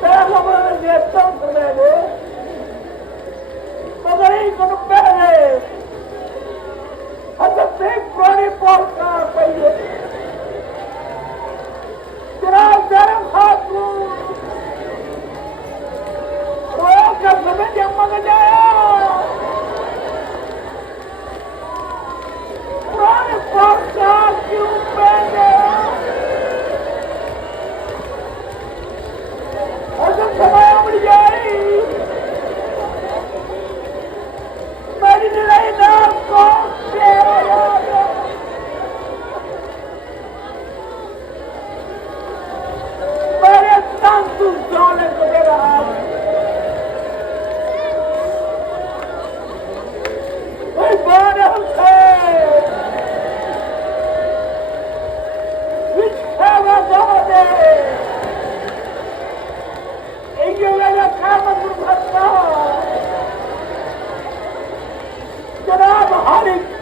Pega de tanto bebê. Mas aí quando pega, até tem prole porca para ele. Tirar zero rato. Roca também de magalhães. Prole porca que o pega. Até também a mulher. Tantos dólares do Beira-Rio. Embora você! Estava dólares! E eu era cama do pastor! Grava, Hari!